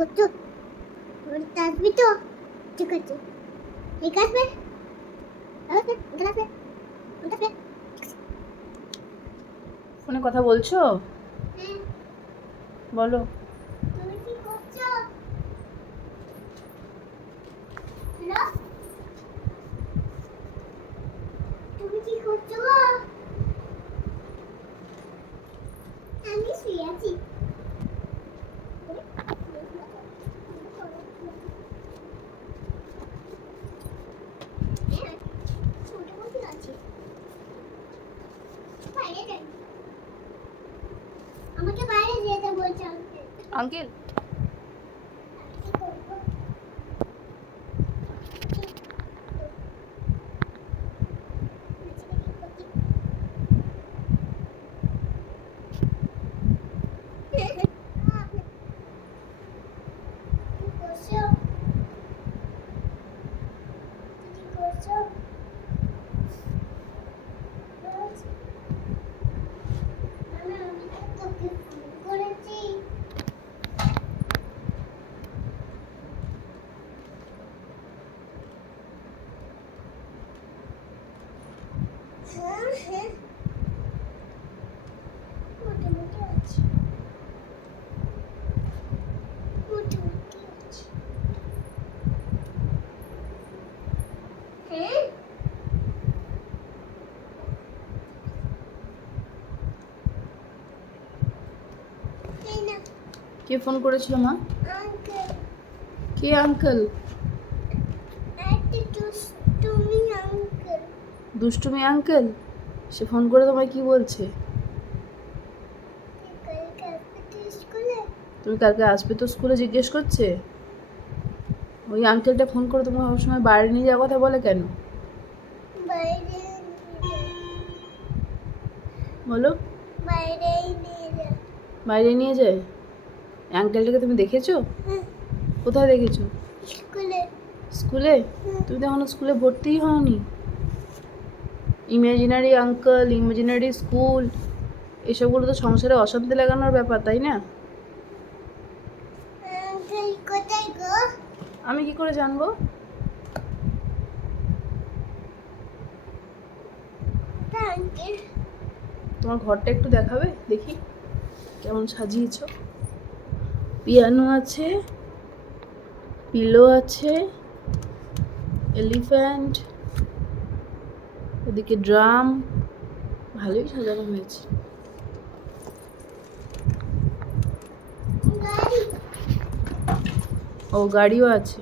করছো? বলতে আসবি তো? ঠিক আছে। ঠিক আসবে? আসবে? ওটা আসবে? ওটা আসবে? ফোনে কথা বলছো? হ্যাঁ। বলো। তুমি কি করছো? হ্যালো? তুমি কি করছো গো? আমি শুয়ে আছি। হ্যাঁ, মোটামুটি আছে। বাইরে যাই। আমাকে বাইরে যেতে বলছে আঙ্কেল। আঙ্কেল কি করবো? হ্যাঁ, মোটামুটি আছে। মোটামুটি আছে। হ্যাঁ? এই না, কে ফোন করেছিল মা? আঙ্কেল। কে আঙ্কেল? একটা দুষ্টুমি আঙ্কেল। দুষ্টুমি আঙ্কেল? সে ফোন করে তোমায় কি বলছে? কালকে আসবে তো স্কুলে? তুমি কালকে আসবে তো স্কুলে জিজ্ঞেস করছে? ওই আঙ্কেলটা ফোন করে তোমাকে সবসময় বাইরে নিয়ে যাওয়ার কথা বলে কেন? বাইরে বলো। বাইরেই নিয়ে যায়। বাইরে নিয়ে যায়? আঙ্কেলটাকে তুমি দেখেছো? হ্যাঁ, কোথায় দেখেছো? স্কুলে। স্কুলে? তুমি তো এখনো স্কুলে ভর্তিই হওনি। ইমাজিনারি আঙ্কেল, ইমাজিনারি স্কুল, এসবগুলো তো সংসারে অশান্তি লাগানোর ব্যাপার, তাই না? আঙ্কেল কোথায় গো? আমি কি করে জানবো? আঙ্কেল তোমার ঘরটা একটু দেখাবে দেখি কেমন সাজিয়েছো। পিয়ানো আছে, পিলো আছে, এলিফ্যান্ট, ওদিকে ড্রাম, ভালোই সাজানো হয়েছে। গাড়ি। ও গাড়িও আছে।